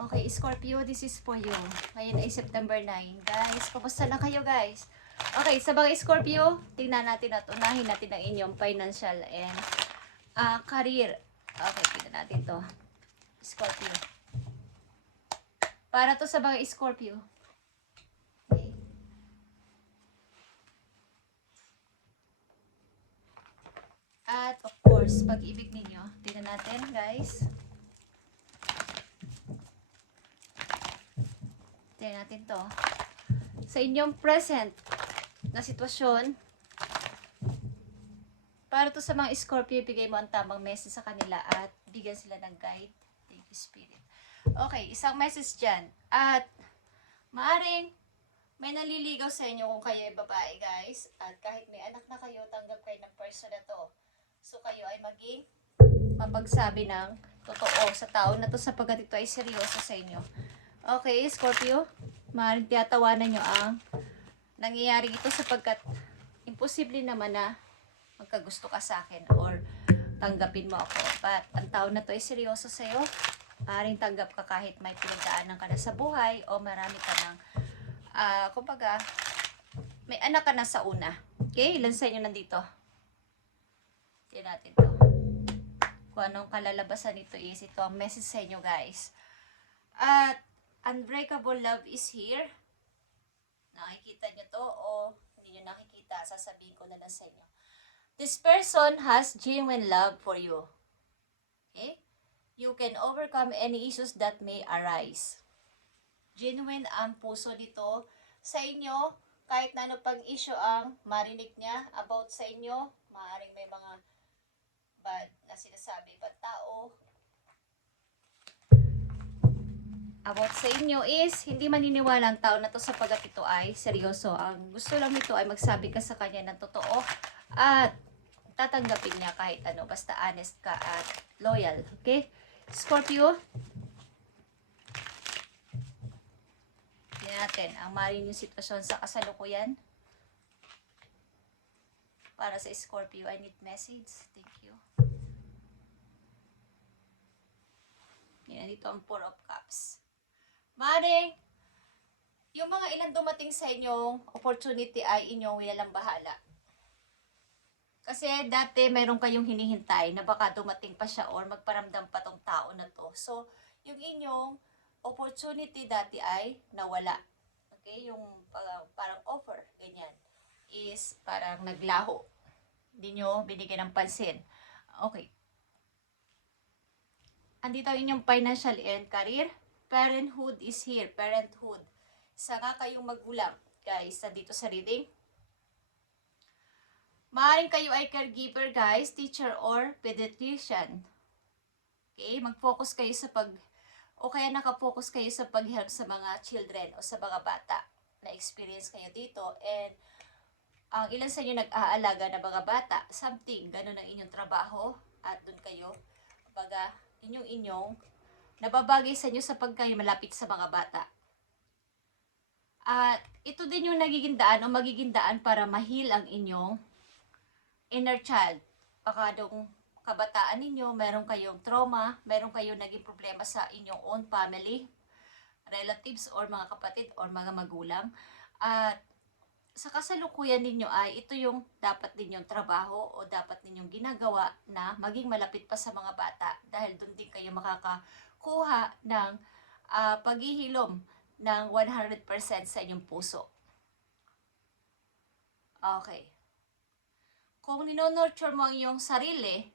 Okay, Scorpio, this is for you. Ngayon ay September 9. Guys, kumusta na kayo guys? Okay, sa mga Scorpio, tingnan natin at unahin natin ang inyong financial and career. Okay, tingnan natin to. Scorpio. Para to sa mga Scorpio. Okay. At of course, pag-ibig ninyo, tingnan natin guys. Tingnan natin to. Sa inyong present na sitwasyon, para to sa mga Scorpio, bigay mo ang tamang message sa kanila at bigyan sila ng guide. Thank you, Spirit. Okay, isang message dyan. At maaring may naliligaw sa inyo kung kayo ay babae, guys. At kahit may anak na kayo, tanggap kayo ng person na to. So kayo ay maging mapagsabi ng totoo sa tao na to sapagkat ito ay seryoso sa inyo. Okay, Scorpio, maaaring tiyatawanan nyo ang nangyayari ito sapagkat imposible naman na magkagusto ka sa akin or tanggapin mo ako. But ang tao na to ay seryoso sa'yo. Maaaring tanggap ka kahit may pinagdaanan ka na sa buhay o marami ka ng, kumbaga, may anak ka na sa una. Okay, ilan sa inyo nandito? Tignan natin to. Kung anong kalalabasan nito is, ito ang message sa inyo guys. At unbreakable love is here. Nakikita nyo to o hindi nyo nakikita, sasabihin ko na lang sa inyo. This person has genuine love for you. Okay? You can overcome any issues that may arise. Genuine ang puso nito sa inyo. Kahit na ano pang issue ang marinig niya about sa inyo, maaaring may mga bad na sinasabi ba tao about sa inyo is hindi maniniwala ang tao na to sapagkat ito ay seryoso. Ang gusto lang nito ay magsabi ka sa kanya ng totoo at tatanggapin niya kahit ano. Basta honest ka at loyal. Okay? Scorpio, tingnan natin ang maaaring yung sitwasyon sa kasalukuyan. Para sa Scorpio, I need message. Thank you. Yan, dito ang Four of Cups. Maring, yung mga ilang dumating sa inyong opportunity ay inyong wilalang bahala. Kasi dati meron kayong hinihintay na baka dumating pa siya or magparamdam pa tong tao na to. So, yung inyong opportunity dati ay nawala. Okay? Yung parang offer, ganyan, is parang naglaho. Hindi nyo binigyan ng pansin. Okay. Andito ang inyong financial and career. Parenthood is here. Parenthood. Saka kayong magulang. Guys, nandito sa reading. Maaaring kayo ay caregiver, guys, teacher or pediatrician. Okay? Mag-focus kayo sa o kaya nakafocus kayo sa pag-help sa mga children o sa mga bata. Na-experience kayo dito. And ang ilan sa inyo nag-aalaga na mga bata, something, ganun ang inyong trabaho. At dun kayo, baga, inyong nababagay sa inyo sa pagkayo malapit sa mga bata. At ito din yung nagiging daan o magiging daan para ma-heal ang inyong inner child. Baka dong kabataan ninyo, meron kayong trauma, meron kayong naging problema sa inyong own family, relatives or mga kapatid or mga magulang. At sa kasalukuyan ninyo ay ito yung dapat ninyong trabaho o dapat ninyong ginagawa na maging malapit pa sa mga bata dahil doon din kayo makakakuha ng paghihilom ng 100% sa inyong puso. Okay. Kung ninonurture mo ang iyong sarili,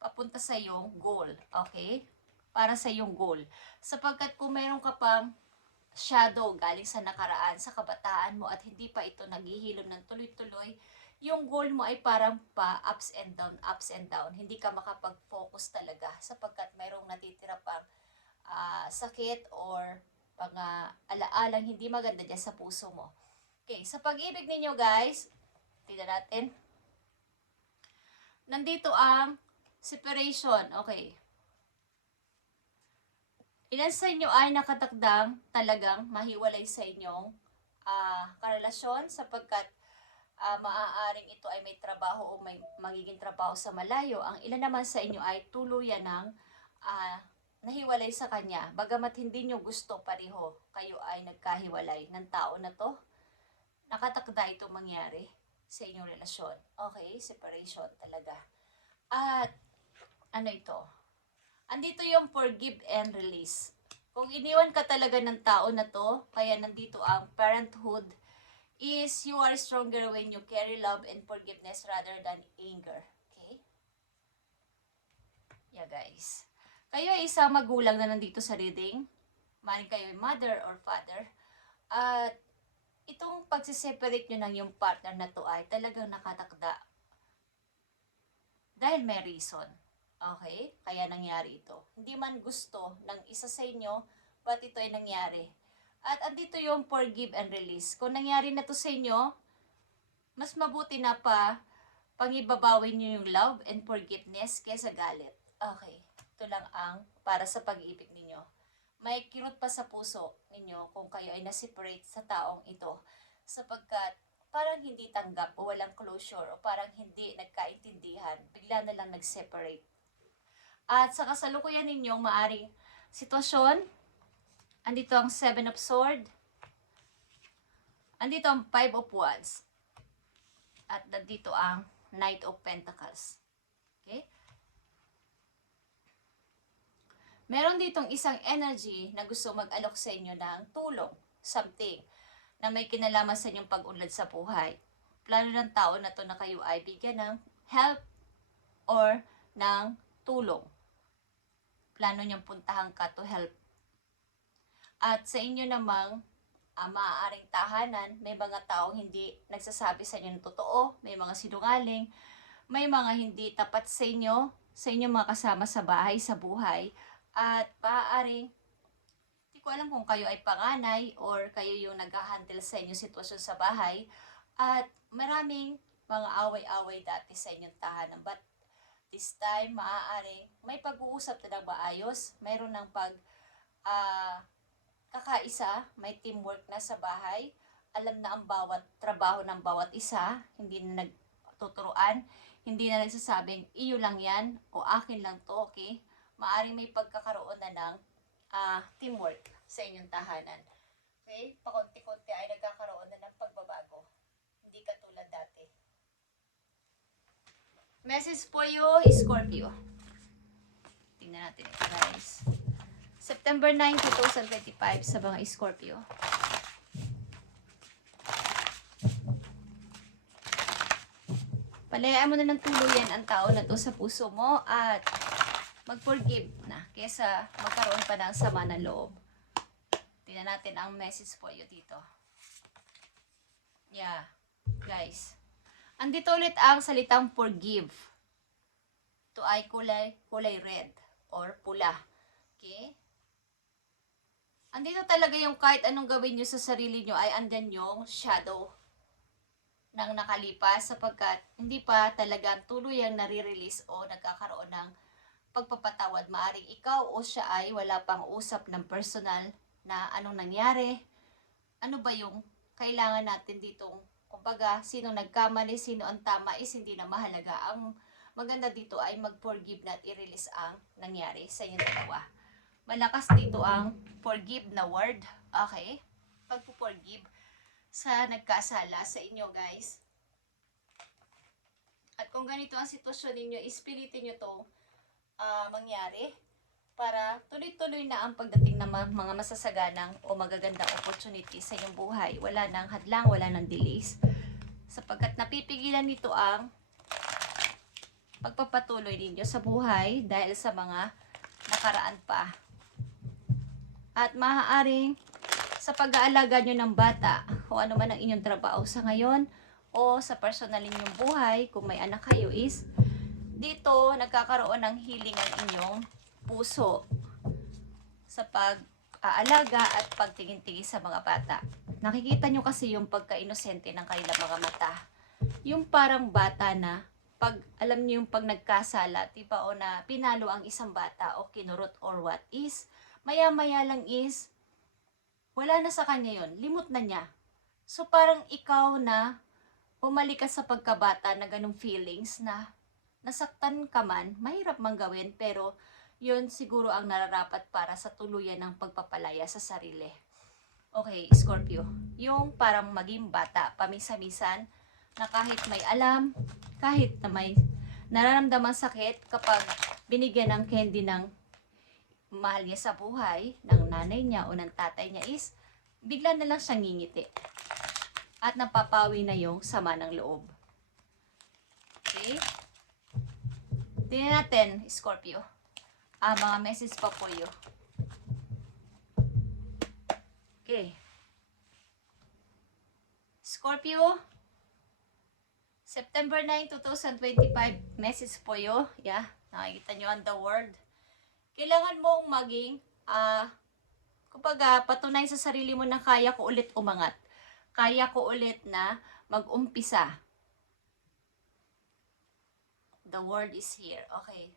papunta sa iyong goal. Okay? Para sa iyong goal. Sapagkat kung meron ka pang shadow galing sa nakaraan, sa kabataan mo at hindi pa ito naghihilom ng tuloy-tuloy, yung goal mo ay parang pa ups and down, ups and down. Hindi ka makapag-focus talaga sapagkat mayroong natitira pang sakit or mga alaalang hindi maganda dyan sa puso mo. Okay, sa pag-ibig ninyo guys, tignan natin. Nandito ang separation. Okay. Ilan sa inyo ay nakatakdang talagang mahiwalay sa inyong karelasyon sapagkat maaaring ito ay may trabaho o may magiging trabaho sa malayo. Ang ilan naman sa inyo ay tuluyan ng nahiwalay sa kanya, bagamat hindi nyo gusto pareho, kayo ay nagkahiwalay ng tao na to, nakatakda itong mangyari sa inyong relasyon. Okay? Separation talaga. At, ano ito? Andito yung forgive and release. Kung iniwan ka talaga ng tao na to, kaya nandito ang parenthood, is you are stronger when you carry love and forgiveness rather than anger. Okay? Yeah, guys. Kayo ay isang magulang na nandito sa reading. Maring kayo ay mother or father. At itong pagsiseparate nyo ng yung partner na to ay talagang nakatakda. Dahil may reason. Okay? Kaya nangyari ito. Hindi man gusto ng isa sa inyo, but ito ay nangyari. At andito yung forgive and release. Kung nangyari na to sa inyo, mas mabuti na pa pangibabawin nyo yung love and forgiveness kaysa galit. Okay. Ito lang ang para sa pag-ibig ninyo. May kirot pa sa puso ninyo kung kayo ay naseparate sa taong ito. Sapagkat parang hindi tanggap o walang closure o parang hindi nagkaintindihan. Bigla na lang nag-separate. At sa kasalukuyan ninyong maaring sitwasyon, andito ang 7 of Swords. Andito ang 5 of Wands. At nandito ang Knight of Pentacles. Okay? Meron ditong isang energy na gusto mag-alok sa inyo ng tulong, something, na may kinalaman sa inyong pag-unlad sa buhay. Plano ng tao na to na kayo ay bigyan ng help or ng tulong. Plano niyang puntahan ka to help. At sa inyo namang maaaring tahanan, may mga taong hindi nagsasabi sa inyo ng totoo, may mga sinungaling, may mga hindi tapat sa inyong mga kasama sa bahay, sa buhay, at maaaring, hindi ko alam kung kayo ay panganay or kayo yung nag-handle sa inyong sitwasyon sa bahay, at maraming mga away-away dati sa inyong tahanan. But this time, maaaring may pag-uusap na ng maayos, mayroon ng kakaisa, may teamwork na sa bahay, alam na ang bawat trabaho ng bawat isa, hindi na nagtuturuan, hindi na nagsasabing, iyo lang yan, o akin lang to, okay? Maaring may pagkakaroon na ng teamwork sa inyong tahanan. Okay? Pakunti-kunti ay nagkakaroon na ng pagbabago. Hindi katulad dati. Message for you, Scorpio. Tingnan natin ito, guys. September 9, 2025 sa mga Scorpio. Palayaan mo na ng tuluyan ang tao na to sa puso mo at mag-forgive na kesa magkaroon pa ng sama ng loob. Tingnan natin ang message po you dito. Yeah, guys. Andito ulit ang salitang forgive. Ito ay kulay red or pula. Okay? Andito talaga yung kahit anong gawin nyo sa sarili nyo ay andyan yung shadow ng nakalipas sapagkat hindi pa talagang tuluyang nare-release o nagkakaroon ng pagpapatawad. Maaring ikaw o siya ay wala pang usap ng personal na anong nangyari. Ano ba yung kailangan natin ditong, kumbaga, sino nagkamali, sino ang tama is hindi na mahalaga. Ang maganda dito ay mag-forgive na at i-release ang nangyari sa inyong dalawa. Malakas dito ang forgive na word. Okay? Pag-forgive sa nagkasala sa inyo, guys. At kung ganito ang sitwasyon ninyo, ispilitin nyo itong mangyari para tuloy-tuloy na ang pagdating ng mga masasaganang o magagandang opportunity sa inyong buhay. Wala nang hadlang, wala nang delays. Sapagkat napipigilan nito ang pagpapatuloy ninyo sa buhay dahil sa mga nakaraan pa. At maaaring sa pag-aalaga nyo ng bata o ano man ang inyong trabaho sa ngayon o sa personal ninyong buhay, kung may anak kayo is, dito nagkakaroon ng healing ang inyong puso sa pag-aalaga at pagtingin-tingin sa mga bata. Nakikita nyo kasi yung pagka-inosente ng kanilang mga mata. Yung parang bata na pag alam niyo yung pag nagkasala, tipa o na pinalo ang isang bata o kinurot or what is, maya-maya lang is, wala na sa kanya yon, limot na niya. So parang ikaw na bumalik ka sa pagkabata na ganung feelings na nasaktan ka man, mahirap mang gawin, pero yun siguro ang nararapat para sa tuluyan ng pagpapalaya sa sarili. Okay, Scorpio. Yung parang maging bata, paminsan-minsan, na kahit may alam, kahit na may nararamdaman sakit, kapag binigyan ng candy ng mahal niya sa buhay, ng nanay niya o ng tatay niya is, bigla na lang siyang ngingiti. At napapawi na yung sama ng loob. Okay? Tingnan natin, Scorpio. Mga message pa po yun. Okay. Scorpio, September 9, 2025, message po yun. Yeah, nakikita nyo on the world. Kailangan mong maging, kumbaga, patunay sa sarili mo na kaya ko ulit umangat. Kaya ko ulit na mag-umpisa. The word is here. Okay.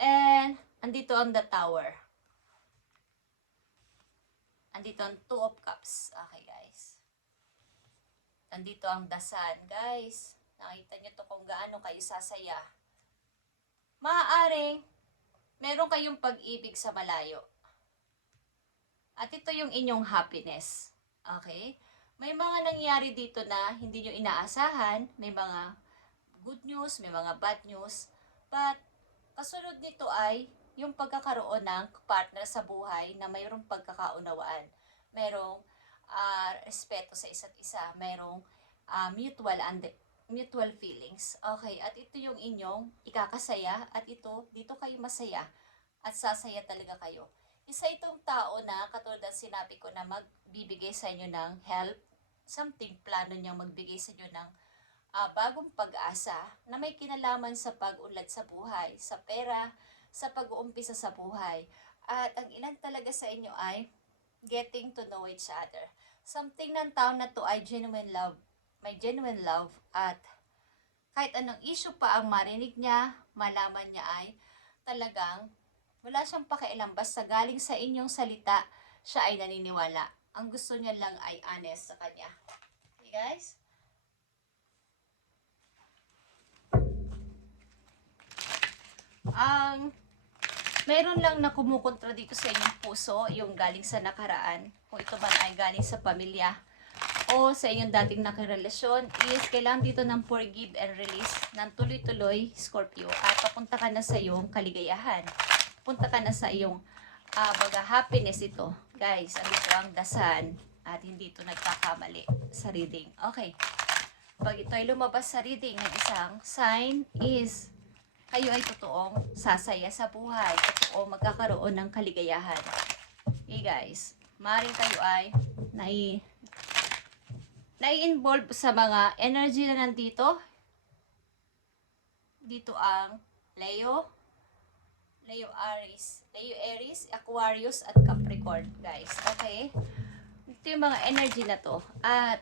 And, andito ang the tower. Andito ang 2 of cups. Okay, guys. Andito ang the sun, guys. Nakita nyo to kung gaano kayo sasaya. Maaaring, meron kayong pag-ibig sa malayo. At ito yung inyong happiness. Okay? May mga nangyari dito na hindi nyo inaasahan. May mga good news, may mga bad news. But, kasunod nito ay yung pagkakaroon ng partner sa buhay na mayroong pagkakaunawaan. Mayroong respeto sa isa't isa. Mayroong mutual feelings. Okay, at ito yung inyong ikakasaya at ito, dito kayo masaya at sasaya talaga kayo. Isa itong tao na katulad ng sinabi ko na magbibigay sa inyo ng help, something plano niyang magbigay sa inyo ng bagong pag-asa na may kinalaman sa pag-unlad sa buhay, sa pera, sa pag-uumpisa sa buhay. At ang ilan talaga sa inyo ay getting to know each other. Something ng tao na to ay genuine love. May genuine love at kahit anong issue pa ang marinig niya, malaman niya ay talagang wala siyang pakialam. Basta galing sa inyong salita, siya ay naniniwala. Ang gusto niya lang ay honest sa kanya. Okay, guys? Meron lang na kumukontra dito sa inyong puso, yung galing sa nakaraan. Kung ito man ay galing sa pamilya o sa inyong dating nakarelasyon, is kailangan dito ng forgive and release ng tuloy-tuloy, Scorpio. At papunta ka na sa iyong kaligayahan. Punta ka na sa iyong happiness ito. Guys, andito ang dasan at hindi ito nagkakamali sa reading. Okay. Pag ito ay lumabas sa reading ng isang sign is kayo ay totoong sasaya sa buhay. Totoong magkakaroon ng kaligayahan. Okay, guys. Maaaring kayo ay nai-involve sa mga energy na nandito. Dito ang Leo, Aries, Aquarius, at Capricorn, guys. Okay? Ito yung mga energy na to. At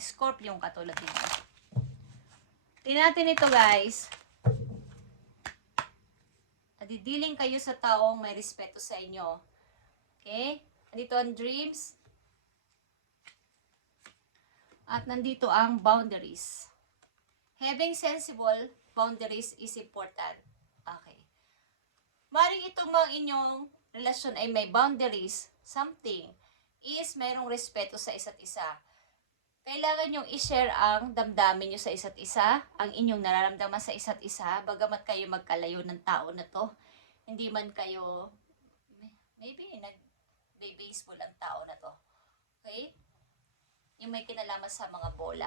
Scorpio yung katulad dito. Tingnan natin ito, guys. Nadidiling kayo sa taong may respeto sa inyo. Okay? Nandito ang dreams. At nandito ang boundaries. Having sensible boundaries is important. Okay. Maring itong mga inyong relasyon ay may boundaries, something, is mayroong respeto sa isa't isa. Kailangan nyong i-share ang damdamin nyo sa isa't isa, ang inyong nararamdaman sa isa't isa, bagamat kayo magkalayo ng tao na to. Hindi man kayo, maybe, nag-baseball ang tao na to. Okay? Yung may kinalaman sa mga bola.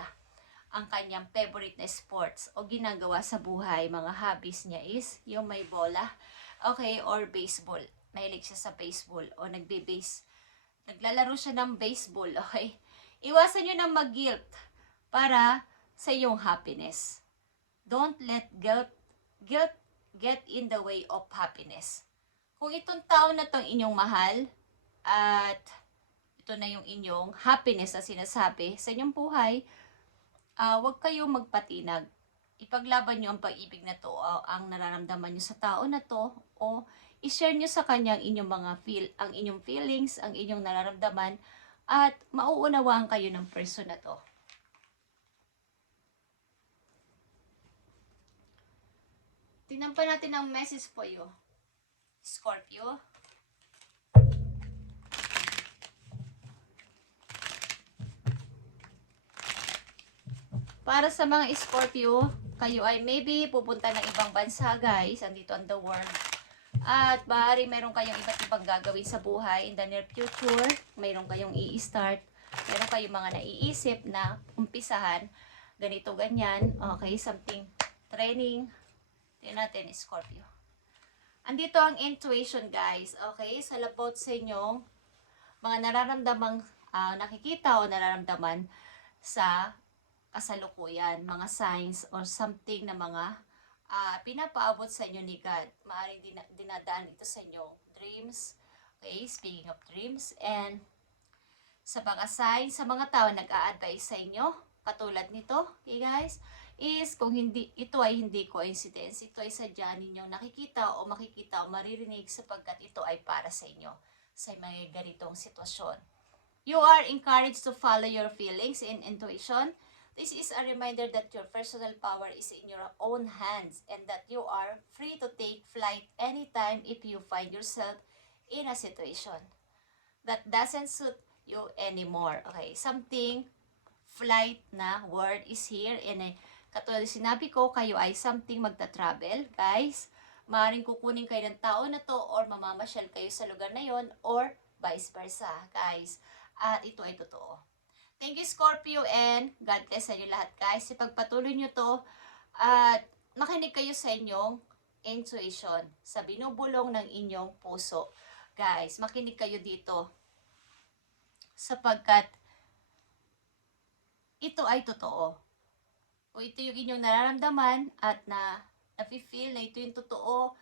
Ang kanyang favorite na sports o ginagawa sa buhay, mga hobbies niya is yung may bola, okay, or baseball. Mahilig siya sa baseball o naglalaro siya ng baseball, okay? Iwasan nyo na mag-guilt para sa iyong happiness. Don't let guilt get in the way of happiness. Kung itong tao na itong inyong mahal at ito na yung inyong happiness na sinasabi sa inyong buhay, huwag kayong magpatinag. Ipaglaban nyo ang pag-ibig na to, ang nararamdaman nyo sa tao na to, o i-share nyo sa kanya ang inyong feelings, ang inyong nararamdaman, at mauunawaan kayo ng person na to. Tingnan pa natin ang message for you, Scorpio. Para sa mga Scorpio, kayo ay maybe pupunta ng ibang bansa, guys, andito on the world. At maaari meron kayong iba't ibang gagawin sa buhay in the near future. Mayroon kayong i-start. Meron kayong mga naiisip na umpisahan. Ganito, ganyan. Okay, something training. Tingnan natin, Scorpio. Andito ang intuition, guys. Okay, sa labot sa inyong mga nararamdamang nakikita o nararamdaman sa kasalukuyan, mga signs or something na mga pinapaabot sa inyo ni God. Maaaring dinadaan ito sa inyo dreams. Okay, speaking of dreams, and sa mga signs, sa mga tao nag-a-advise sa inyo, katulad nito, okay guys, is kung hindi, ito ay hindi coincidence, ito ay sadya ninyong nakikita o makikita o maririnig sapagkat ito ay para sa inyo sa mga ganitong sitwasyon. You are encouraged to follow your feelings and intuition. This is a reminder that your personal power is in your own hands and that you are free to take flight anytime if you find yourself in a situation that doesn't suit you anymore. Okay, something flight na word is here and katulad sinabi ko, kayo ay something magta-travel, guys. Maaaring kukunin kayo ng tao na to or mamamasyal kayo sa lugar na yon or vice versa, guys. At ito ay totoo. Thank you, Scorpio, and God bless sa inyo lahat, guys. Ipagpatuloy nyo to at makinig kayo sa inyong intuition, sa binubulong ng inyong puso. Guys, makinig kayo dito sapagkat ito ay totoo. O ito yung inyong nararamdaman at nafe-feel na ito yung totoo.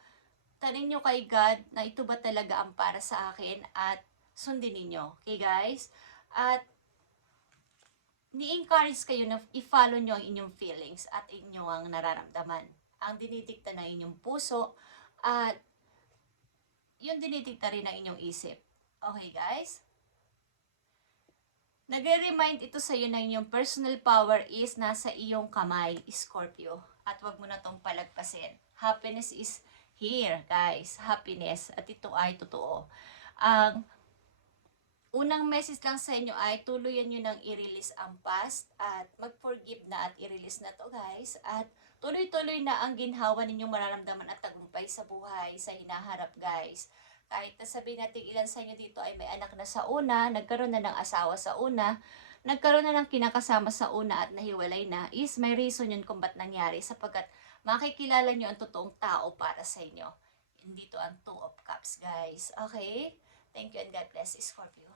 Tanong nyo kay God na ito ba talaga ang para sa akin at sundin ninyo. Okay, guys? At ni-encourage kayo na i-follow nyo ang inyong feelings at inyong nararamdaman. Ang dinidikta ng inyong puso at yung dinidikta rin ng inyong isip. Okay, guys? Nagre-remind ito sa iyo na inyong personal power is nasa iyong kamay, Scorpio. At wag mo na itong palagpasin. Happiness is here, guys. Happiness. At ito ay totoo. Ang unang message lang sa inyo ay tuluyan nyo nang i-release ang past at mag-forgive na at i-release na to, guys. At tuloy-tuloy na ang ginhawa ninyong mararamdaman at tagumpay sa buhay, sa hinaharap, guys. Kahit nasabihin natin ilan sa inyo dito ay may anak na sa una, nagkaroon na ng asawa sa una, nagkaroon na ng kinakasama sa una at nahiwalay na, is may reason yun kung ba't nangyari sapagkat makikilala nyo ang totoong tao para sa inyo. Dito ang Two of Cups, guys. Okay? Thank you and God bless, Scorpio.